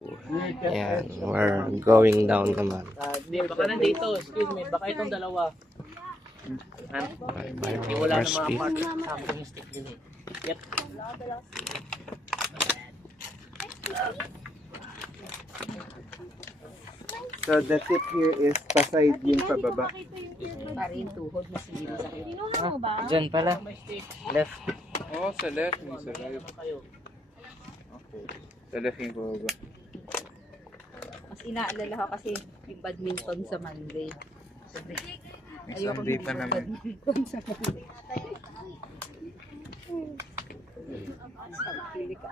Yan, we're going down naman. Hindi, baka nandito. Excuse me, baka itong dalawa. Hindi wala na mga part sampling stick din eh. Yep. So the tip here is paside yung pababa. Para yung tuhod mo sige sa sakit. Kinuha mo ba? Diyan pala. Left. Oh, sa left. Sa left. Okay. Sa left yung pababa. Mas inaalala ko kasi yung badminton sa Monday. Sabi, May Sunday pa naman. badminton sa Monday. Pili ka.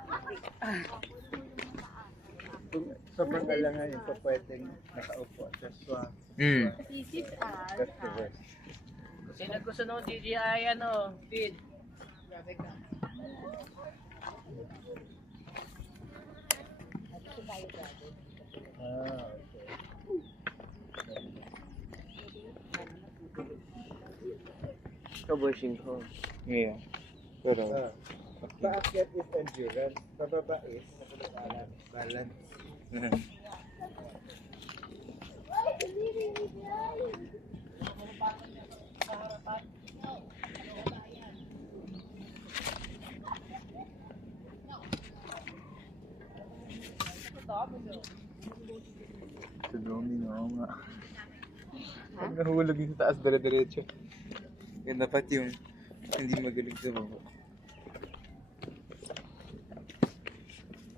Sobrang alangan yung pwedeng nakaupo at just swam. That's the rest. Sino gusto nung DJI ano? Feed. Kabushing ko. Yeah. Pero, paakyat is endurance. Pababa is balance. Sa domino, oo nga. Pag nahulog yung sa taas, dire-diretso. Yan dapat yung hindi magaling sa baba.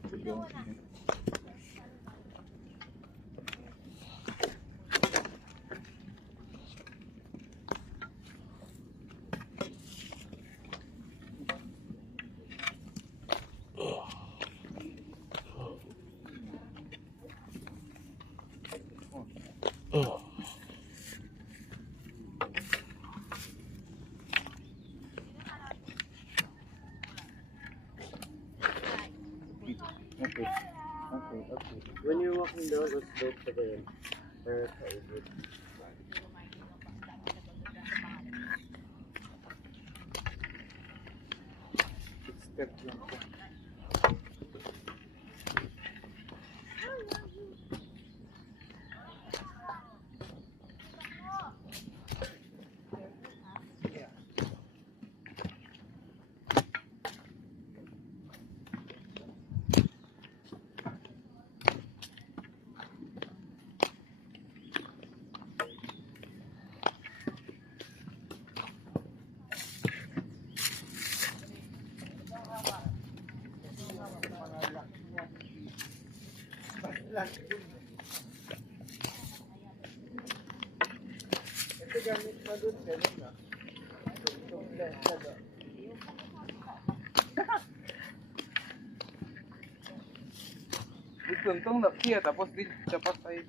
Sa domino. Okay. When you're walking down, let's go to the Step lang po. Ito gamit pa doon, ganun na. Itong na siya, tapos di dapat ay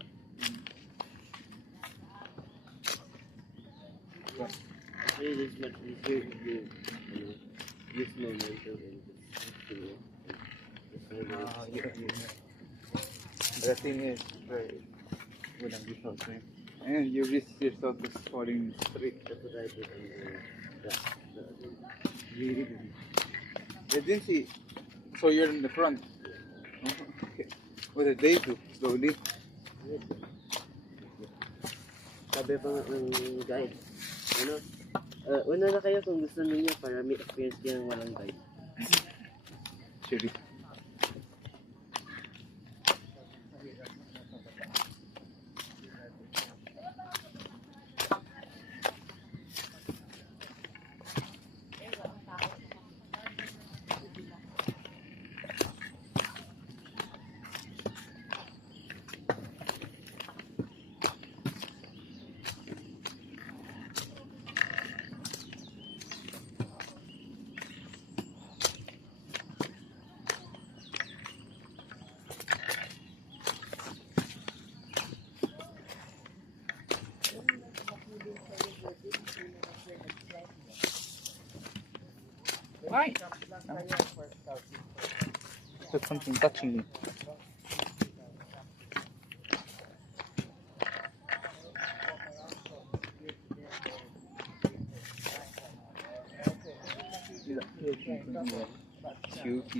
this much easier to do. Use momentum and The thing is, walang result na yun. And you risk yourself to falling straight. that's what I did on the Really good. I didn't see. So you're in the front. Okay. What did they do? Slowly. sabi pa nga ng guide. Ano? Una na kayo kung gusto ninyo para may experience kayo ng walang guide. Actually. Why? There's something touching me. Cute,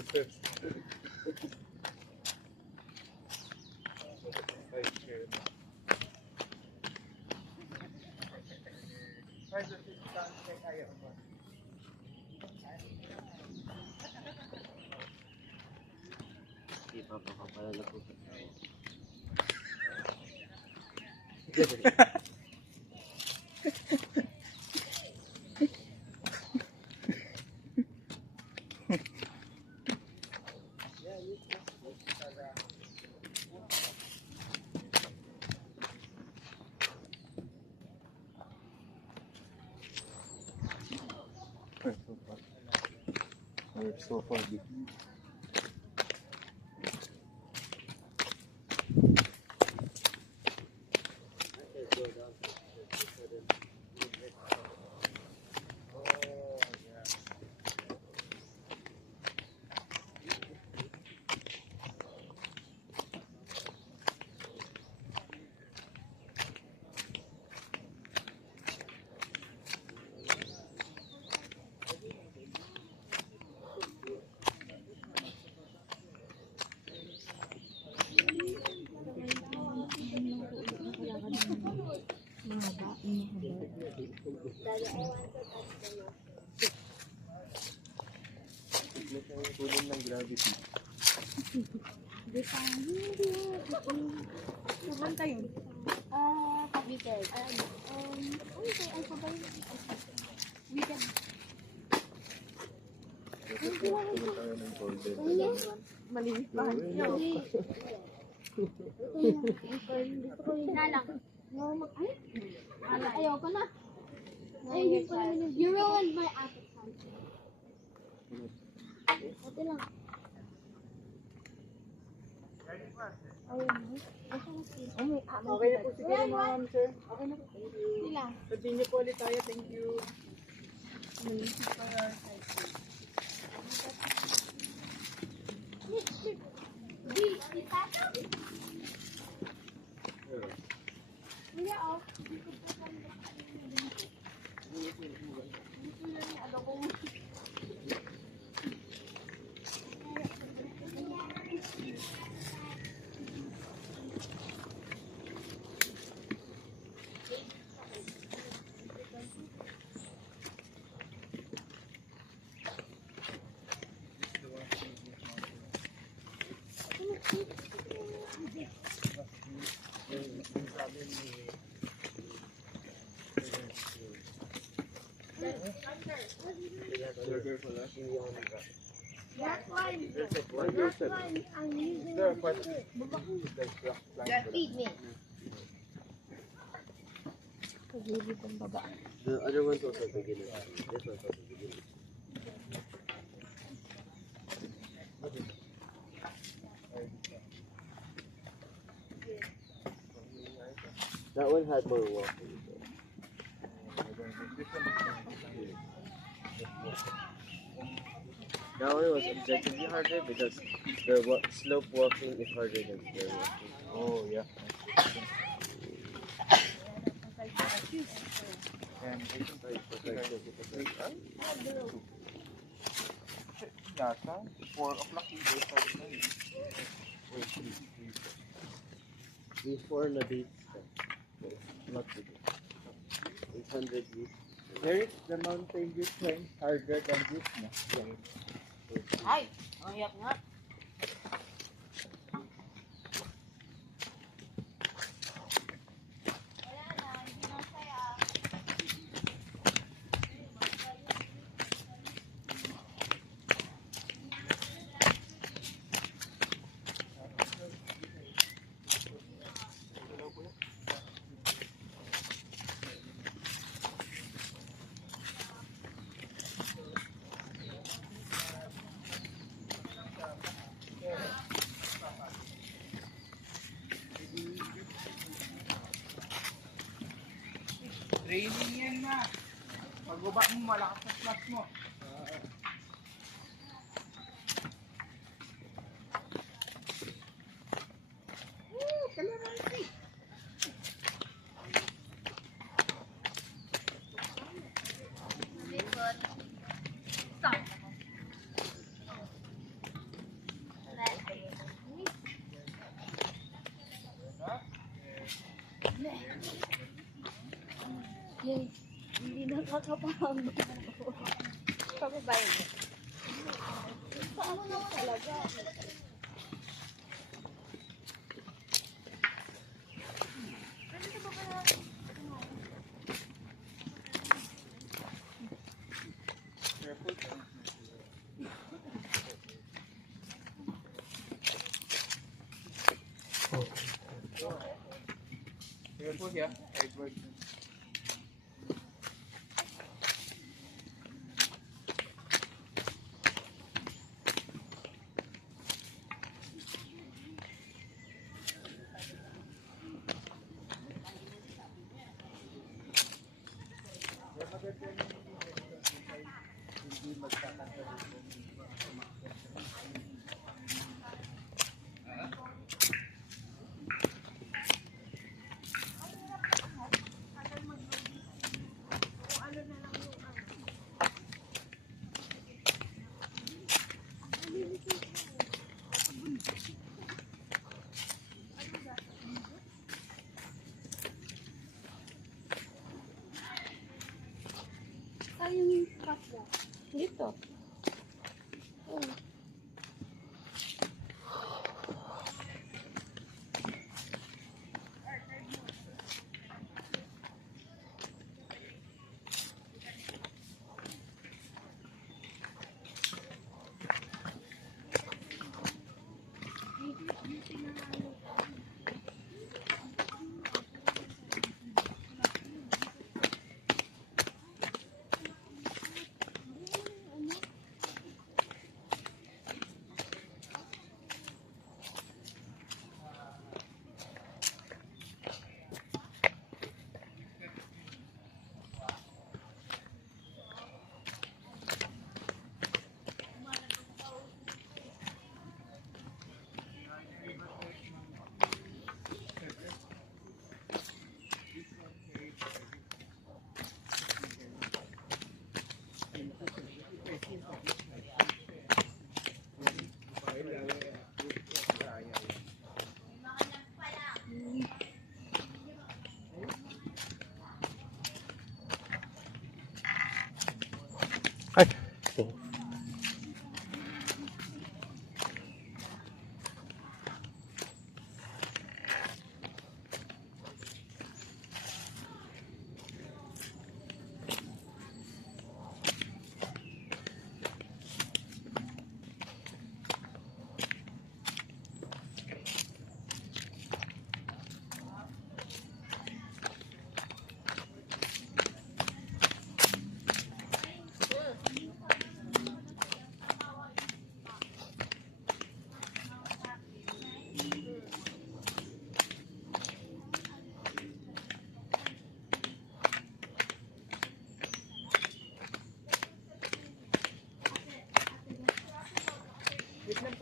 Useless. Right here. Why does it sound like ayaw mo? Hindi pa papapalala po sa tao. We're so far deep. Tulong ng gravity. Saan kayo? Cavite. Okay, ay pa ba yun? Weekend. Tulong tayo ng golden. Malinis pa. Ayoko na. Ayun pa naman. You ruined my appetite. Ate lang. Okay na po siguro, ma'am, sir. Okay na po. Sila. Continue po ulit tayo. Thank you. Di tato. Kuya, oh. That's why I'm using feed me. The other one's also beginner. This one's also beginner. That one had more walking. That one was objectively harder because the slope walking is harder than stair walking. Oh, yeah. And yata, 4 o'clock yung day time na yun. Wait, 3. Before na date not today. 800 views. There is the mountain view climb harder than this na. Ay, mahiyak nga. Training yan na. Pagbaba mo, malakas na flash mo. Nakakapahangin. Pababayan mo. Paano na talaga? Careful siya. Edward. Ay, yung kapwa. Dito. Ay!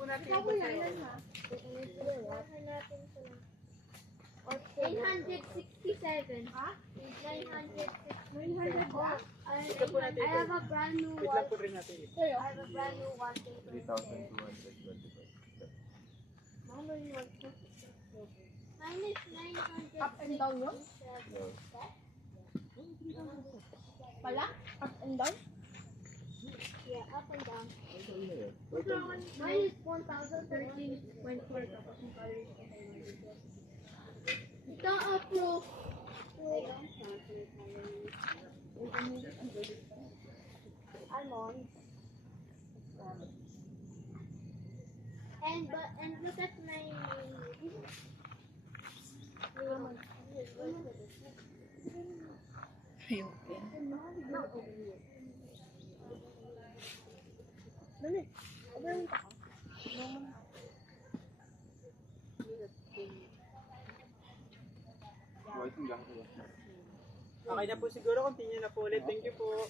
Ako yan, yan ha. 967. Ha? 900 ba? I have a brand new one. I have a brand new one. 3,225. Mine is 900. Up and down yun? Pala? Up and down? Yeah, up and down. Mine is 1,013.4. Ito approve. Almonds. And look at my Okay na po siguro. Continue na po ulit. Thank you po.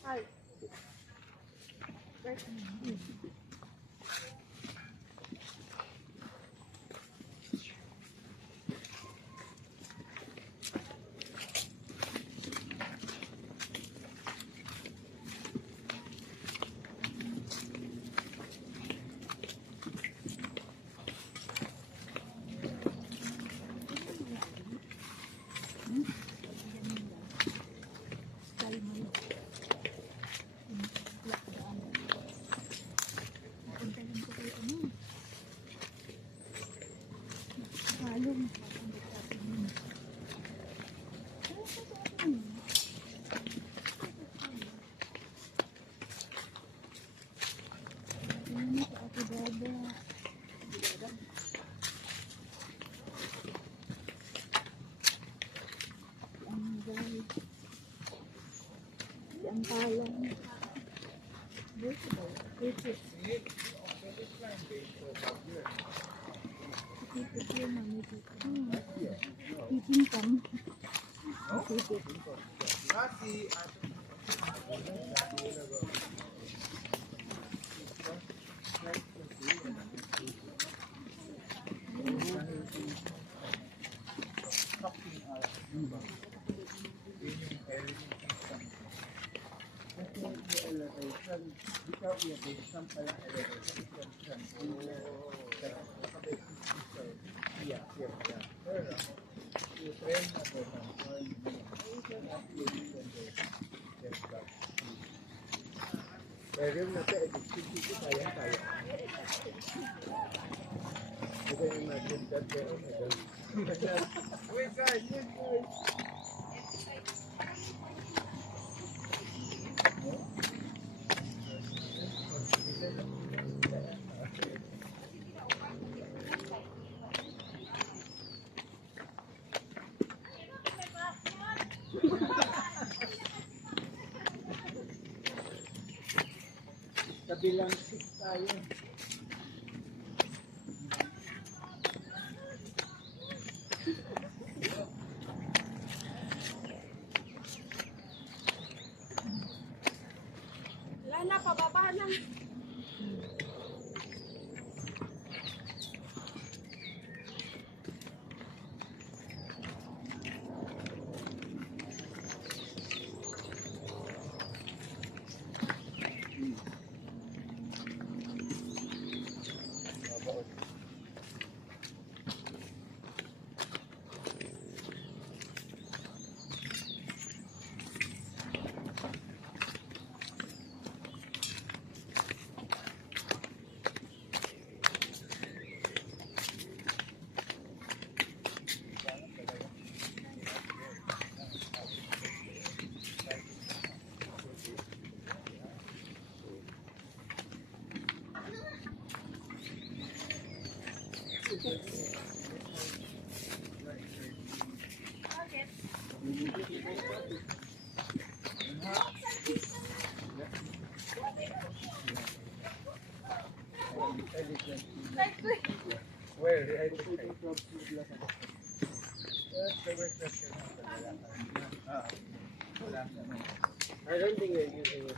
I don't think we're using it.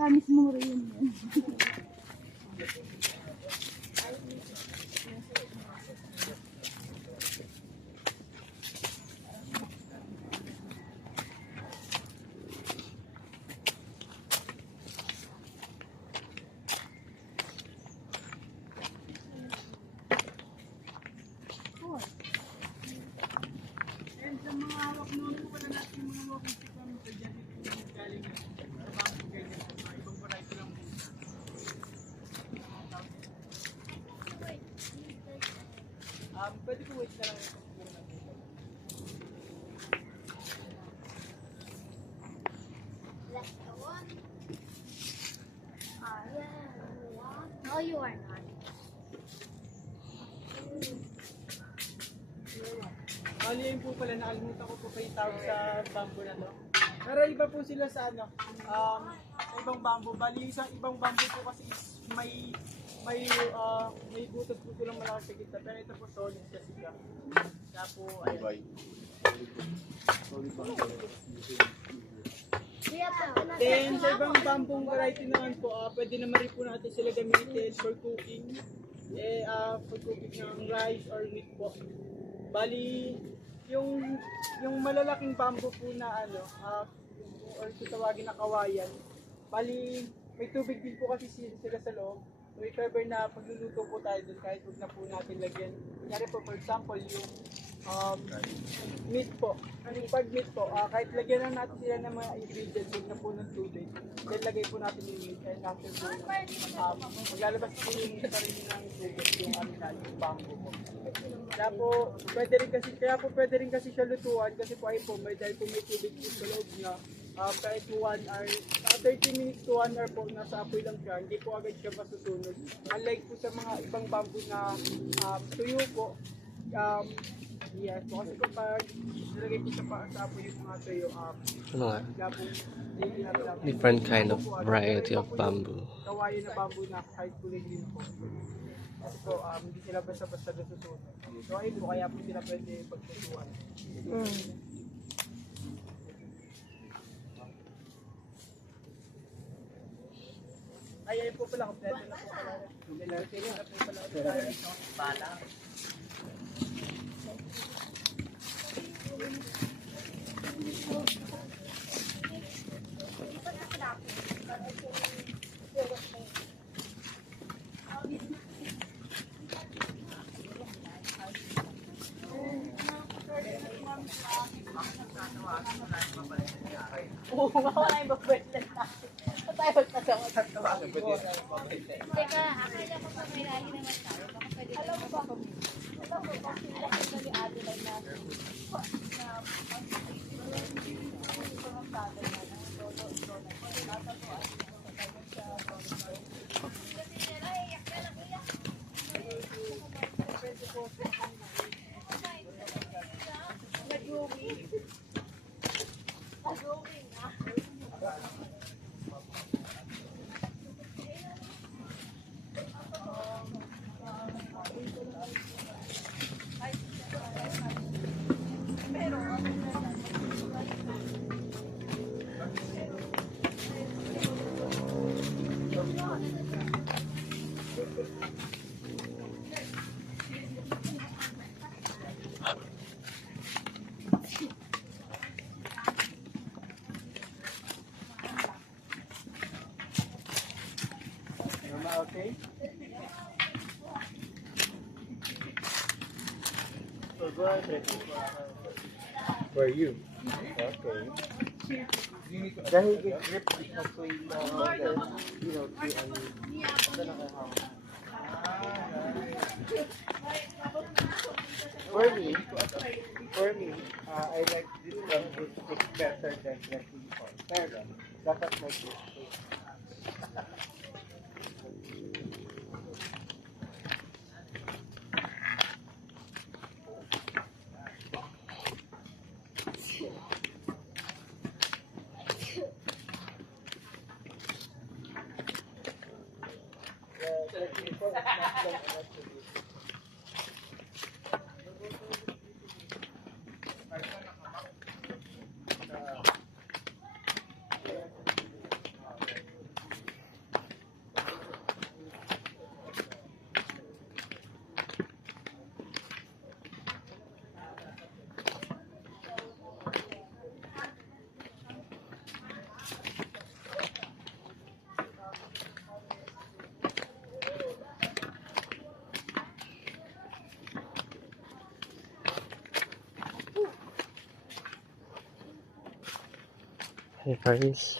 Baka mismo rin yun. Pwede ko wait na lang. Left the one. No, you are not. Bali yun po pala, nakalimutan ko po kayo tawag sa bamboo na to. Pero iba po sila sa ano, ibang bamboo. Bali sa ibang bamboo po kasi is may butas po silang malaki sa gitna. Pero ito po solid kasi siya. Kaya po, ayun. Then sa ibang bamboo variety naman po, pwede naman rin po natin sila gamitin for cooking. For cooking ng rice or meat po. Bali, yung malalaking bamboo po na ano, or tawagin na kawayan, bali, may tubig din po kasi sila sa loob. So if ever na pagluluto po tayo doon, kahit huwag na po natin lagyan. Kunyari po, for example, yung meat po. Yung pag meat po, kahit lagyan na natin sila ng mga ingredients, huwag na po ng tubig. Then lagay po natin yung meat, and after po, maglalabas po yung sarili ng tubig, yung yung bamboo po. Kaya po pwede rin kasi siya lutuan kasi po ay po dahil po may tubig po sa loob niya. Kahit 1 hour, 30 minutes to 1 hour po nasa apoy lang siya, hindi po agad siya masusunog. Unlike po sa mga ibang bamboo na tuyo po, yes po kasi kapag nilagay po sa apoy yung mga tuyo, Ano nga? kaya po Different kind of variety of bamboo. kawayan na bamboo na kahit kulay din po. Kasi po, hindi sila basta-basta nasusunog. So ayun po, kaya po sila pwede pagsusuan. Ay, ayun po pala, kompleto na po pala. Nilalagay na po pala tayo sa pala. Oo, wala yung babalitan natin. Tayo magkasama sa tawagan. Teka, akala ko pa may lagi naman tayo. Baka pwede na naman pa kami. Alam mo ba, sila ni Adelaide na okay? So go ahead. For you. Okay. Dahil grip na so yung you know, for me, I like this one is better than the one. Pero, dapat may grip. Hey friends.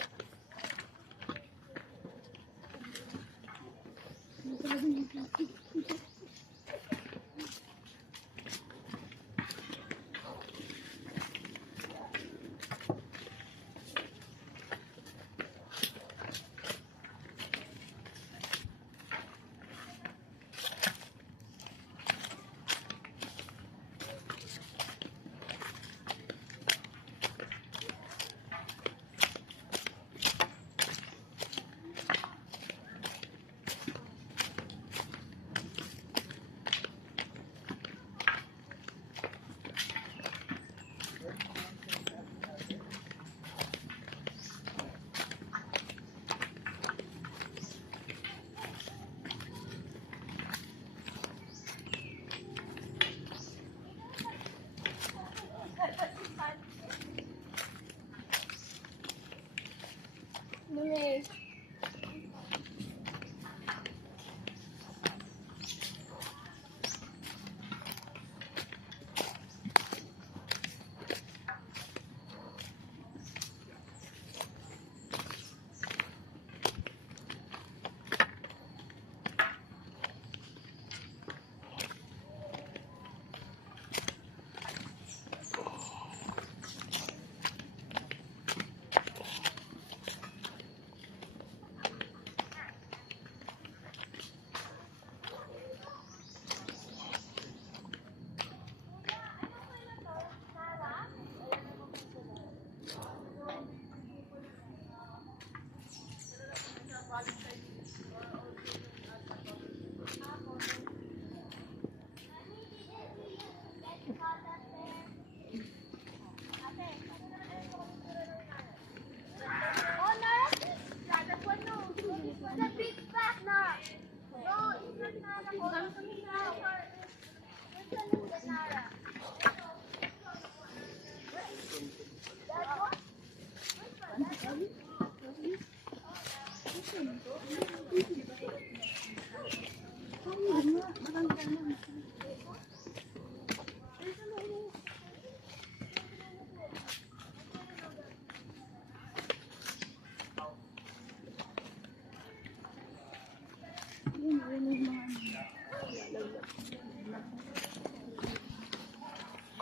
Lunes. Oh, Nara, that one, no. The big bag, Nara. No, it's not Nara. Oh, it's Nara. Which one is the Nara? That one? Which one?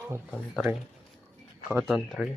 Cotton tree. Cotton tree.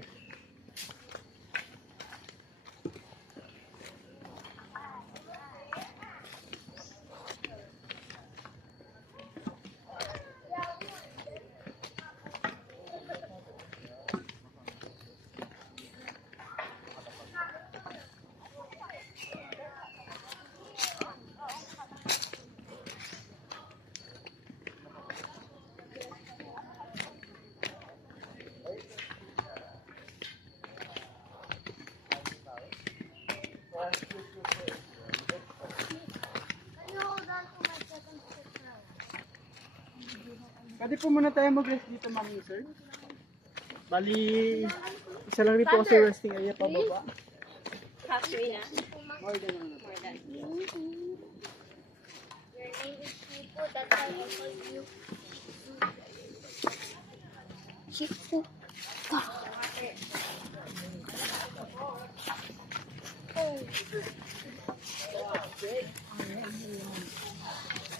Can you hold on to my second stick now? Pwede po muna tayo mag-rest dito, ma'am, sir. Bali, isa lang rin po kasi resting area pa baba. Halfway na. More than ano. More than. Your name is Chico, that's why I call you. Chico.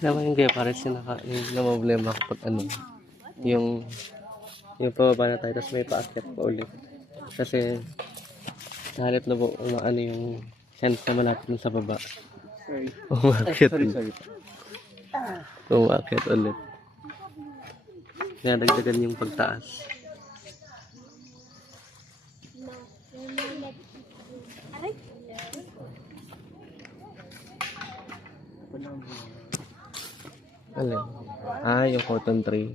Alam mo yung kaya parang yung problema kapag ano, yung pababa na tayo, tapos may paakyat pa ulit. Kasi, nahalip na po, ano yung chance na malapit na sa baba. Sorry. Umakyat. Sorry. Umakyat ulit. Nadagdagan yung pagtaas. Alin? Ah, yung cotton tree.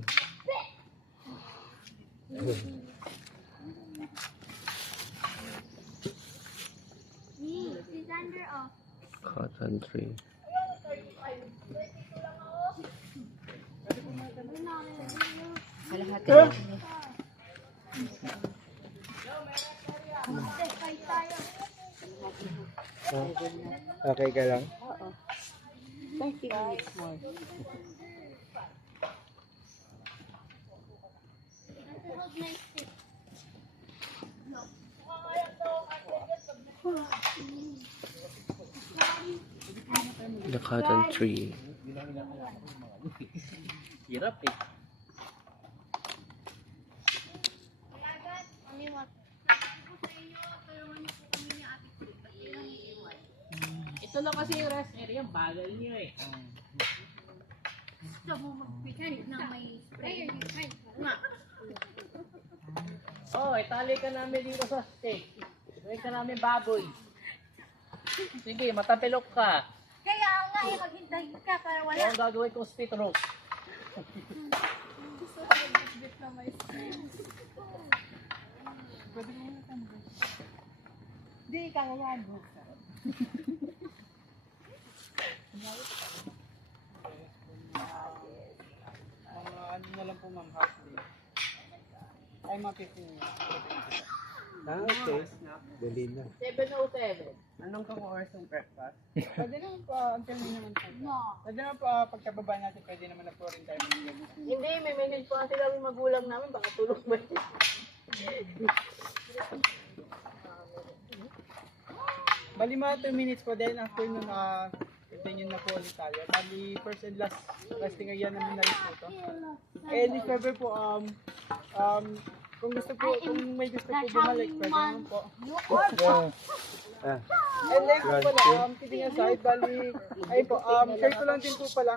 He's under off. Cotton tree. Kalahati na. Okay ka lang? Oo. 30 minutes more. Hold my stick. The cotton tree. Hirap eh. Alagat, umiwat. Ito lang kasi yung rest area, bagal niyo eh. Gusto mo mag-mechanic na may sprayer dito. Ay, nga. Oh, itali ka namin dito sa steak. Gawin ka namin baboy. Sige, matapilok ka. Kaya nga eh, maghintay ka para wala. Ang gagawin kong spit roast. Gusto ko mag-bit na may sprayer. Di, kaya yan. Ano na lang po ma'am, half day. Ay, mga 15 minutes. Okay. Dali na. 7:07. Anong oras ng breakfast? Pwede naman po, until may naman po. Pwede naman po, pagkababa natin, pwede naman na po rin tayo mag-gabi. Hindi, may message po kasi kami magulang namin, baka tulog ba yun? Bali mga 2 minutes po, then after nun, continue na po ulit tayo. Bali, first and last resting area naman na rin po ito. And if ever po, kung gusto po, kung may gusto po bumalik, pwede naman po. And like po pala, kidding aside, bali, ayun po, share ko lang din po pala,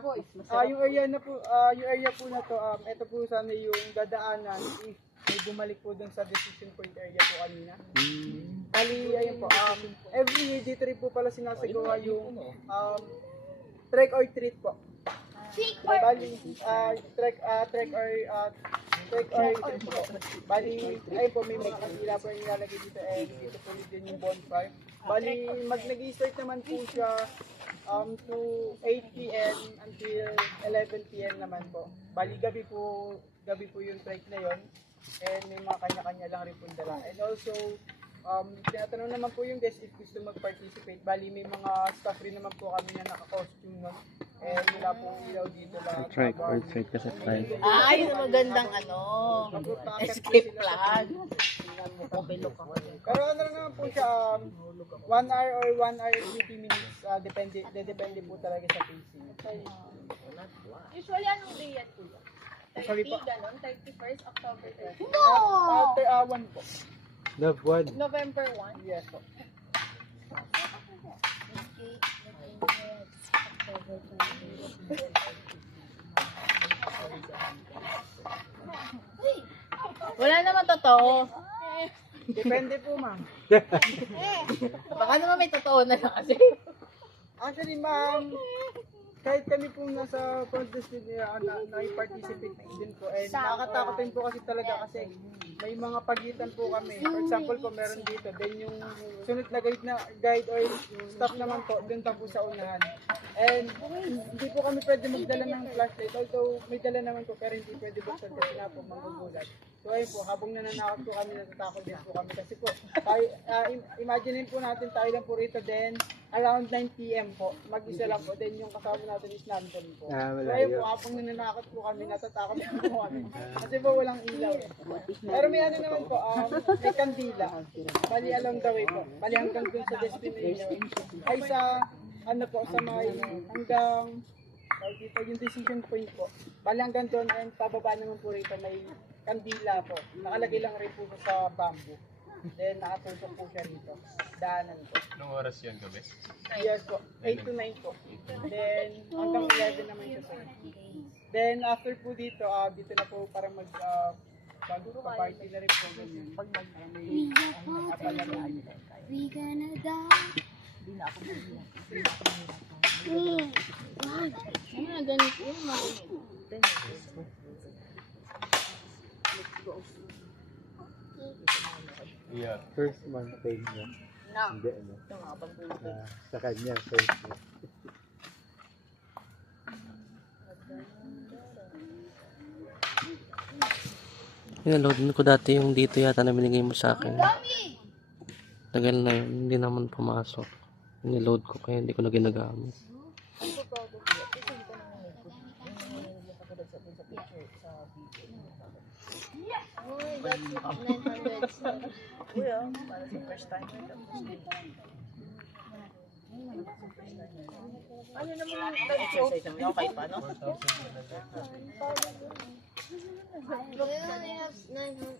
yung area na po, yung area po na to, ito po sana yung dadaanan, if may bumalik po dun sa decision point area po kanina. Bali, ayun po, every year dito rin po pala sinasagawa yung trek or treat po. Bali, trek or treat po. Bali, ayun po, may mga kasila po yung nilalagay dito and dito po din yung bonfire. Bali, nag-start naman po siya to 8 p.m. until 11 p.m. naman po. Bali, gabi po yung trek na yon. And may mga kanya-kanya lang rin po dala. And also, tinatanong naman po yung guest if gusto mag-participate. Bali, may mga staff rin naman po kami na naka-costume nun. And wala pong ilaw dito lang. Trike or trike kasi trike. Ay, magandang escape plan. Pero ano lang naman po siya, 1 hour or 1 hour and 30 minutes, depende po talaga sa pacing. Usually, anong day yan po? Sorry po. 30, ganon? 31st October 30. After 1 po. Love one. November 1. Yes po. Wala naman totoo. Depende po, ma'am. Baka naman may totoo na lang kasi. Actually, ma'am, kahit kami po nasa contest na-participate din po. And nakakatakot din po kasi talaga kasi may mga pagitan po kami. For example po, meron dito. Then yung sunod na guide or staff naman po, dun pa po sa unahan. And hindi po kami pwede magdala ng flashlight. Although may dala naman po, pero hindi pwede buksan kasi na po magugulat. So ayun po, habang nananakot po kami, natatakot din po kami. Kasi po, tayo, imaginein po natin tayo lang po rito. Then around 9 p.m. po, mag-isa lang po. Then yung kasama natin is nandun po. So ayun po, habang nananakot po kami, natatakot din po kami. Kasi po walang ilaw. Pero may ano naman po, may kandila. Bali along the way po. Bali hanggang dun sa destination. Ay sa, ano po, sa may hanggang, dito yung decision point po. Bali hanggang doon and pababa naman po rito may kandila po. Nakalagay lang rin po sa bamboo. Then nakatusok po siya rito. Daanan po. Anong oras yun gabi? Yes po. 8 to 9 po. Then hanggang 11 naman siya sir. Then after po dito, dito na po para party na rin po ganyan. Pag We gonna die. Ano ganito yung Yeah, first month pay niya. Hindi ano. Sa kanya, first month. Loadin ko dati yung dito yata na binigay mo sa akin. Tagal na yun, hindi naman pumasok. Niload ko kaya hindi ko na ginagamit. that's 900. Kuya, para sa first time. Ano naman yung nag-exercise naman ako kahit paano? We only have 900.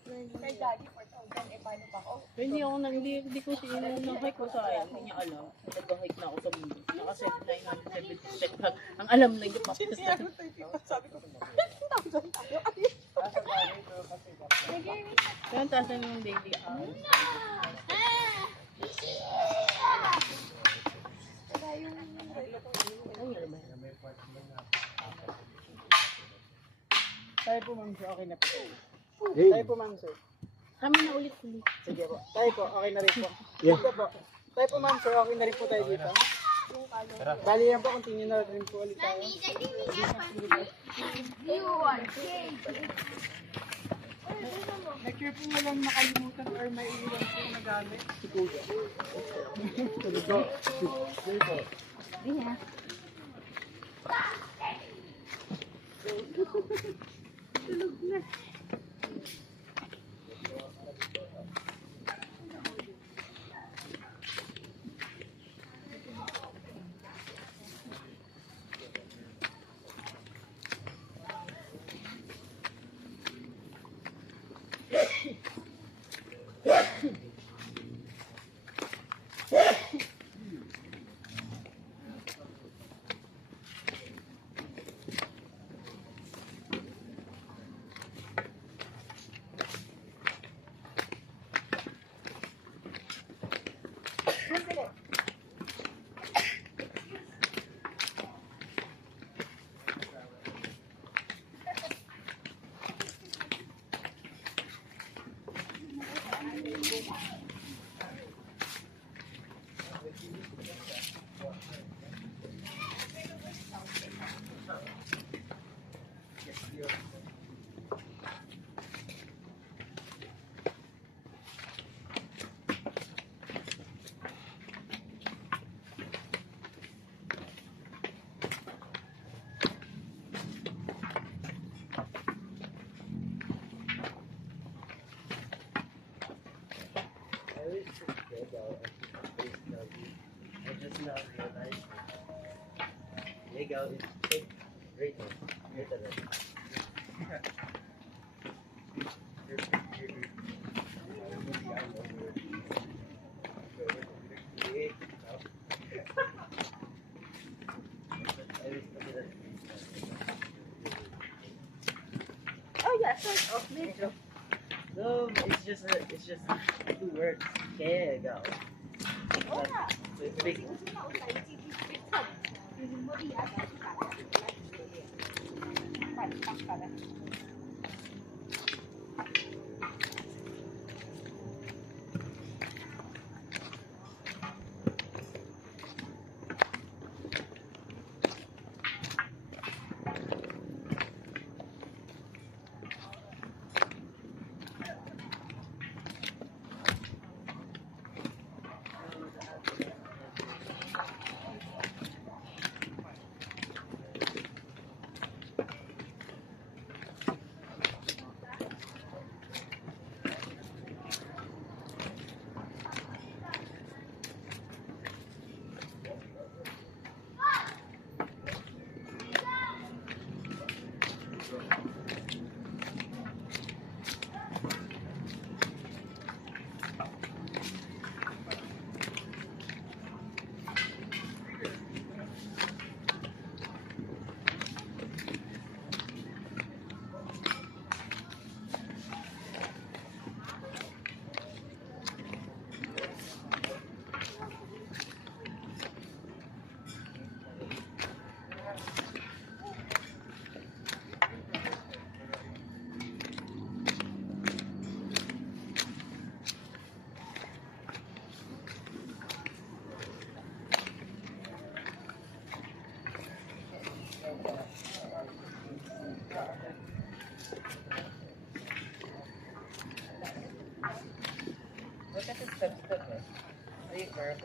Hindi ako hindi ko nag-hike ko sa akin. Hindi niya alam. Nag-hike na ako sa mundo. Nakaset 977. Ang alam na yung papas na. Kaya taas na yung daily hours. Tayo po, ma'am sir. Okay na po. Tayo po, ma'am sir. Kami na ulit. Sige po. Tayo po. Okay na rin po. Sige po. Tayo po, ma'am sir. Okay na rin po tayo dito. Bali yan po. Continue na rin po ulit tayo. Make sure po walang makalimutan or may iwan po na gamit. Si Kuya. I just now realized Legal is rated. Oh yeah, sort of. Medyo. No, it's just 2 words. Legal. So it's big. Look at the step, eh. Ay, curve.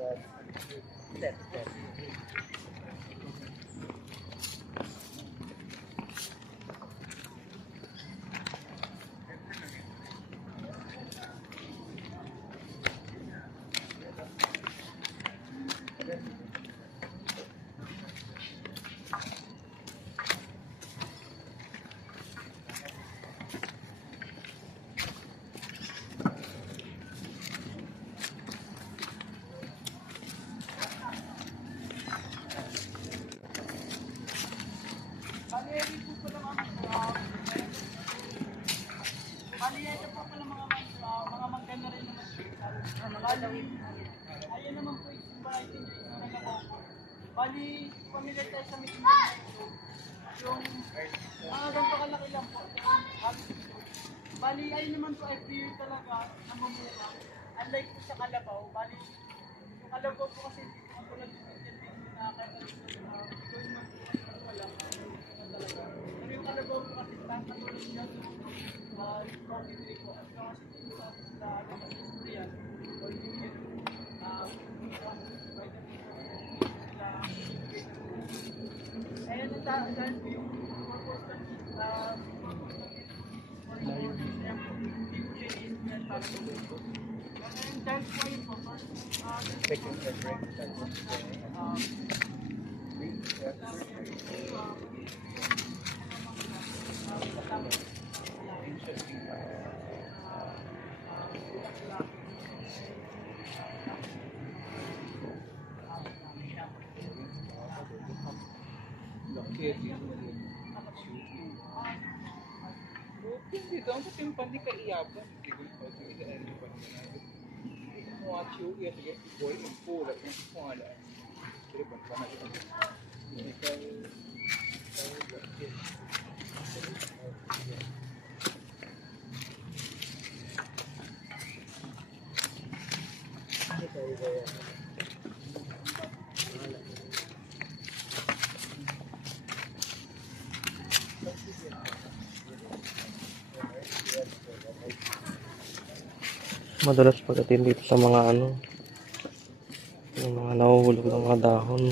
Step. pala mga mangga na rin naman. Bali, ayun naman po yung variety niya is Kalabaw po. Bali, familiar tayo sa mix. Yung mga ganito kalaki lang po. Bali, ayun naman po ay pure talaga na mamura. Unlike po sa Kalabaw, bali, yung Kalabaw po kasi ang tulad po yung nakakailan ito yung wala. Talaga. Pero yung Kalabaw po kasi katulad niya yung coffee tree po. At kasi dito sa Korean, or yung ayun ang dahil po yung purpose ng for your hindi po siya i-instrument para po. And that's why po, Dito, ang puting pandi ka iyapan. Hindi ko ito isa-end pa naman. Watch you, iya sige, boy, yung pula, yung pula. Pero ba pa natin? Hindi tayo Madalas pagdating dito sa mga ano, yung mga nahuhulog ng mga dahon.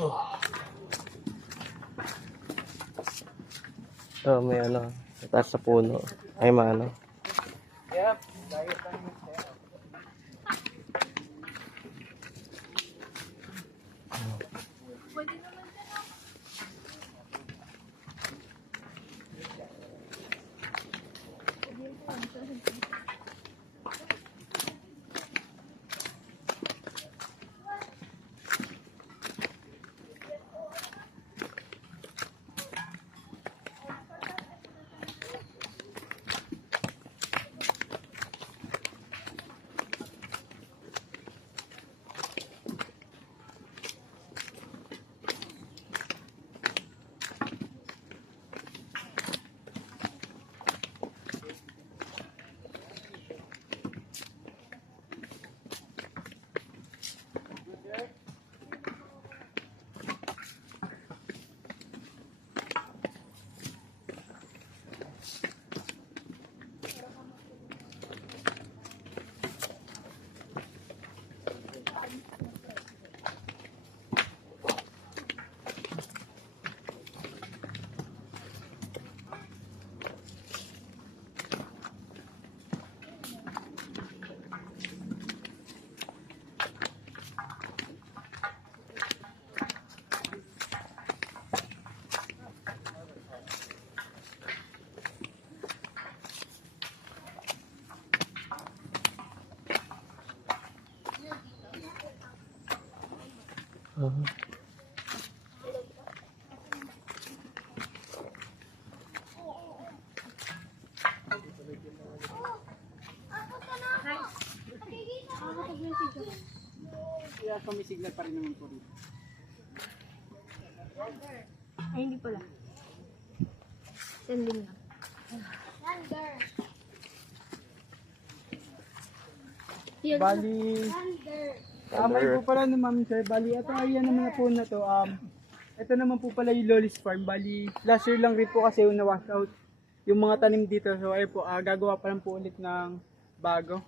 Ito, may ano, sa taas sa puno. Ay, maano. Yep, diet lang yun sa'yo. Kaya may signal pa rin naman po rito. Ay, hindi pala. Sending na. Bali, may po pala naman sir, bali, ito area naman na po na to, ito naman po pala yung Lolis Farm, bali, last year lang rin po kasi yung na-wash out yung mga tanim dito, so ayun po, gagawa pa lang po ulit ng bago.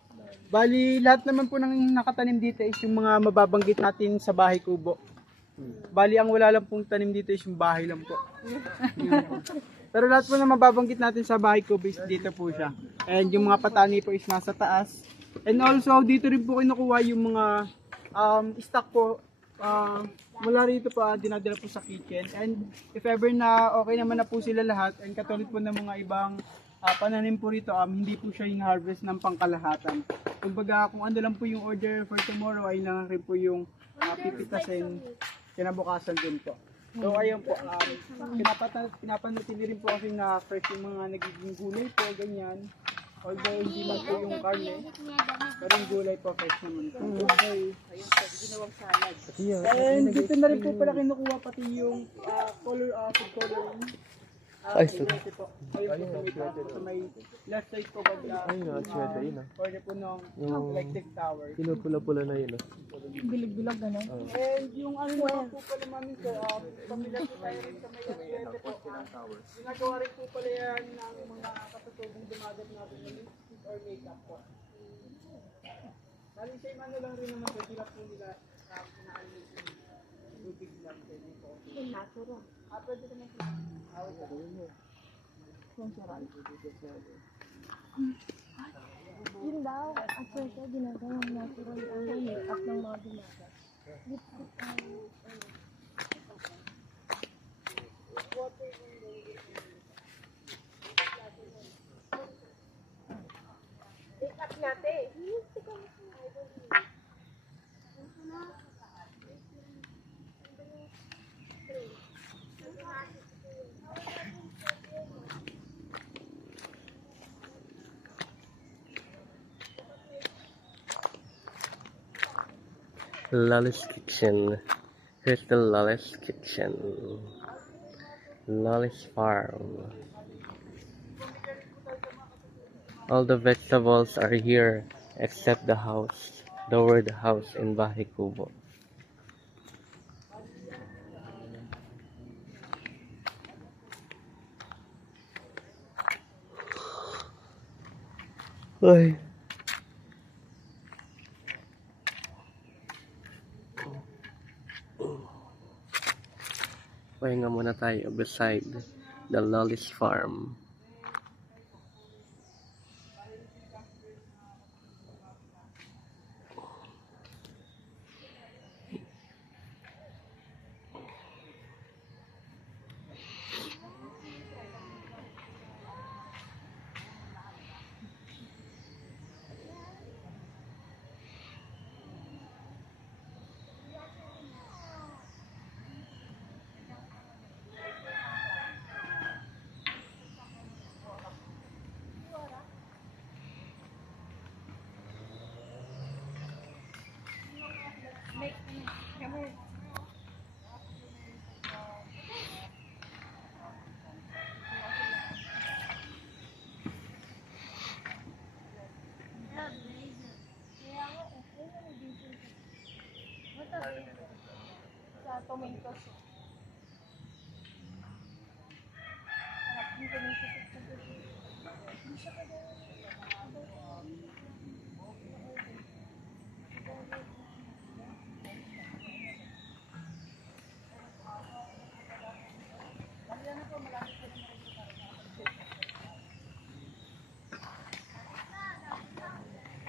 Bali, lahat naman po ng nakatanim dito is yung mga mababanggit natin sa bahay kubo. Bali, ang wala lang pong tanim dito is yung bahay lang po. Yun po. Pero lahat po na mababanggit natin sa bahay kubo is dito po siya. And yung mga patani po is nasa taas. And also, dito rin po kinukuha yung mga stock po mula rito pa, dinadala po sa kitchen. And if ever na okay naman na po sila lahat, and katulad po ng mga ibang pananim po rito, hindi po siya yung harvest ng pangkalahatan. Kumbaga, kung ano lang po yung order for tomorrow, ay lang rin po yung pipitasin kinabukasan din po. So ayun po, pinapanatili rin po kasi na fresh yung mga nagiging gulay po, ganyan. Although hindi man po yung karne, pero yung gulay po fresh naman po. Okay. And dito na rin po pala kinukuha pati yung food coloring. Ay, so- po. Ayun po sa may left side po pag order po ng electric tower. Pinupula-pula na yun. Bilag-bilag na. And yung ano naman po pala namin sir, pamilyar po tayo rin sa may kuryente po. Ginagawa rin po pala yan ng mga katatubong dumagat natin ng lipstick or makeup po. Bali same ano lang rin naman sir, sila po nila inaalis yung tubig lang din po. Natural. Pwede naman po. Yun daw, at first ginagawang natural ang makeup ng mga dumagat. Makeup natin. Lolly's Kitchen. Here's the Lolly's Kitchen. Lolly's Farm. All the vegetables are here except the house. The word house in Bahay Kubo. Ay. Pahinga muna tayo beside the Lolly's Farm. Sa tomatoes. Sarap yung tomatoes. Hindi siya pa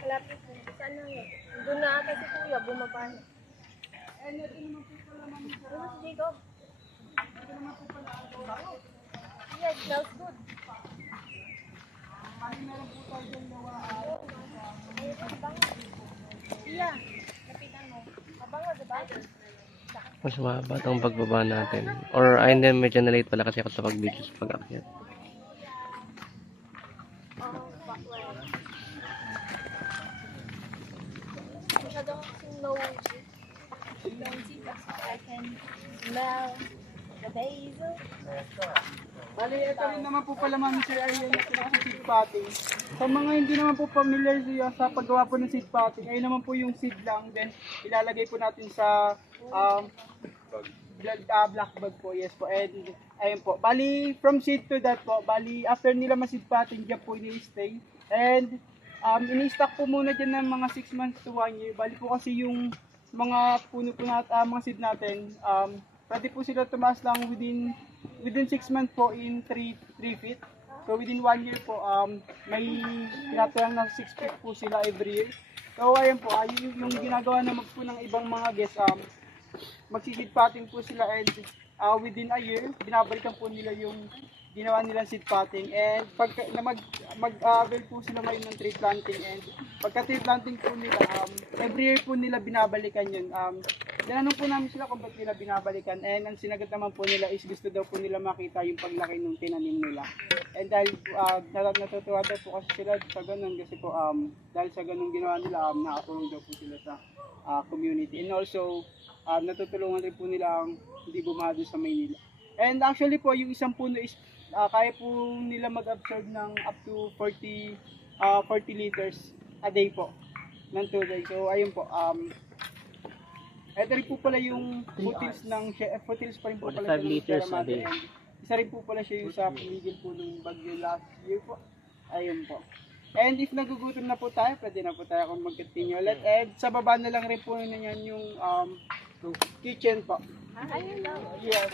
malapit na. Saan na yun? Doon na ata si Kuya, bumaba na. Ano si Jacob? Yes, smells good. Iya, lapitan mo. Abango, diba? Mas mahaba itong pagbaba natin. Or, ayun din, medyo na-late pala kasi ako sa pag-video sa pag-akyat. Oh, backward. Masyadong kasing nosy. Nosy kasi I can smell the basil. Bali, ito rin naman po pala ma'am sir ay yung seed potting. Sa mga hindi naman po familiar sa paggawa po ng seed potting, ay naman po yung seed lang, then ilalagay po natin sa black bag po, yes po, and ayun po. Bali, from seed to that po, bali, after nila ma-seed potting, dyan po ini-stay. And ini-stock po muna dyan ng mga 6 months to 1 year. Bali po kasi yung mga puno po natin, mga seed natin, pwede po sila tumaas lang within 6 months po in 3 feet. So within 1 year po, may tinatayang na 6 feet po sila every year. So ayun po, ayun yung ginagawa naman po ng ibang mga guests, magsiseed potting po sila and within a year, binabalikan po nila yung ginawa nilang seed potting. And pagka mag-avail po sila ngayon ng tree planting, and pagka tree planting po nila, every year po nila binabalikan yun. Tinanong po namin sila kung ba't nila binabalikan, and ang sinagot naman po nila is gusto daw po nila makita yung paglaki ng tinanim nila. And dahil natutuwa daw po kasi sila sa ganun, kasi po dahil sa ganun ginawa nila, nakatulong daw po sila sa community. And also, natutulungan rin po nila ang hindi bumado sa Maynila. And actually po, yung isang puno is kaya po nila mag-absorb ng up to 40 liters a day po ng tubig. So ayun po, ito rin po pala yung foothills pa rin po pala 45 liters a day. Isa rin po pala siya yung sa pumigil po ng bagyo last year po. Ayun po. And if nagugutom na po tayo, pwede na po tayo kung mag-continue ulit. And sa baba na lang rin po na yan yung kitchen po. Ayun lang. Yes.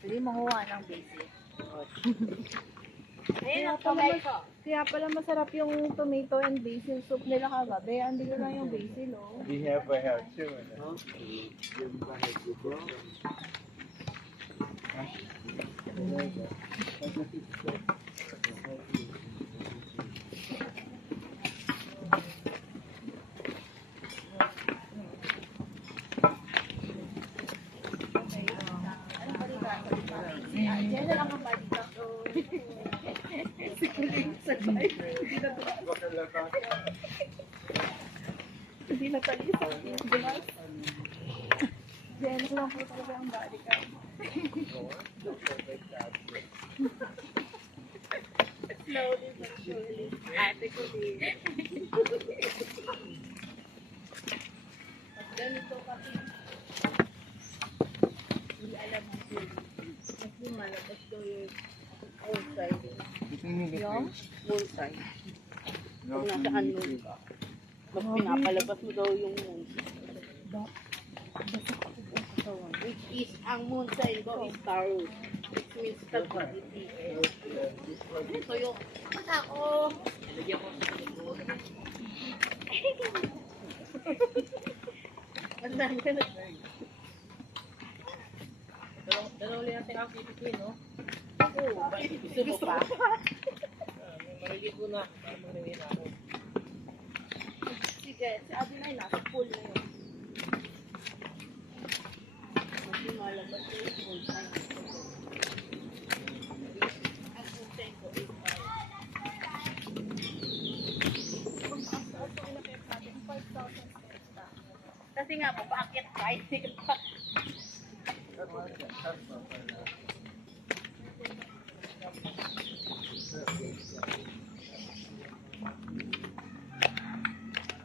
Hindi makuha ng basic. Ayun ang tomato. Kaya pala masarap yung tomato and basil soup nila kagabi. Andi ko lang yung basil, oh. We have a help too. Diyan na lang ang balita ko. Hindi na talisa. Diyan lang po talaga ang balita. Slowly but surely. Ate ko din. Pag ganito kasi, hindi alam ang kasi malabas daw yung outside. Yung bullseye. Pag nasa unknown ka, mas pinapalabas mo daw yung moon. Which is, ang moon sign ko is Taurus. Which means stability. So yung, Ako. ang dami ka na. Dalawa lang natin activity, no? Oo, gusto mo pa? Mariligo na. Mariligo na ako. Sige, si Abin ay nasa pool na yun. Mas lumalabas yung moon sign. Ang moon sign ko is Kasi nga po, paakyat kahit pa.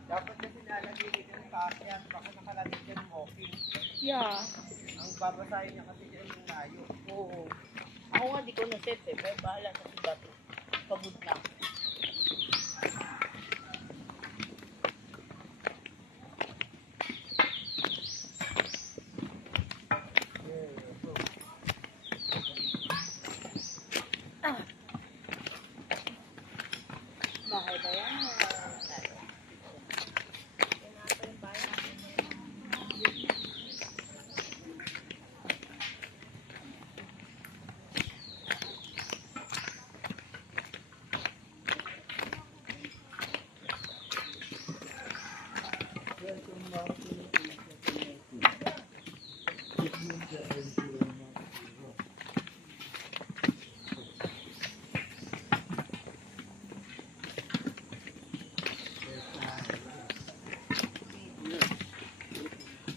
Dapat kasi nalagay dito ng kaakyat, baka nakalagay dyan ng walking. Yeah. Ang babasahin niya kasi dyan yung layo. oo. Ako nga di ko na-set eh. Pero bahala sa si Bato. Pagod na. Bahay ba yan?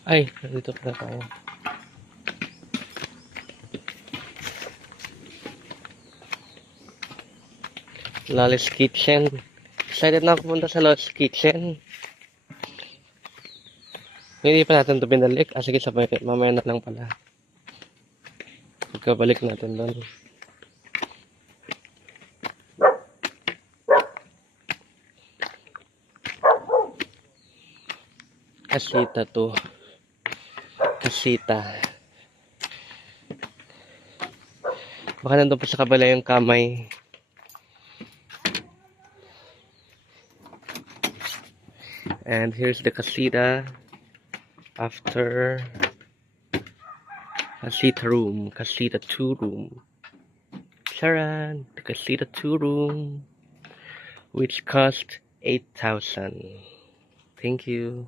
Ay, dito pala tayo. Lawless Kitchen. Excited na ako punta sa Lawless Kitchen. Hindi pa natin ito binalik. Ah, sige, sabay. Mamaya na lang pala. Pagkabalik natin doon. Kasita to. Kasita. Baka nandun pa sa kabila yung kamay. And here's the casita after casita room, casita 2 room. Charan, the casita 2 room, which cost 8,000. Thank you.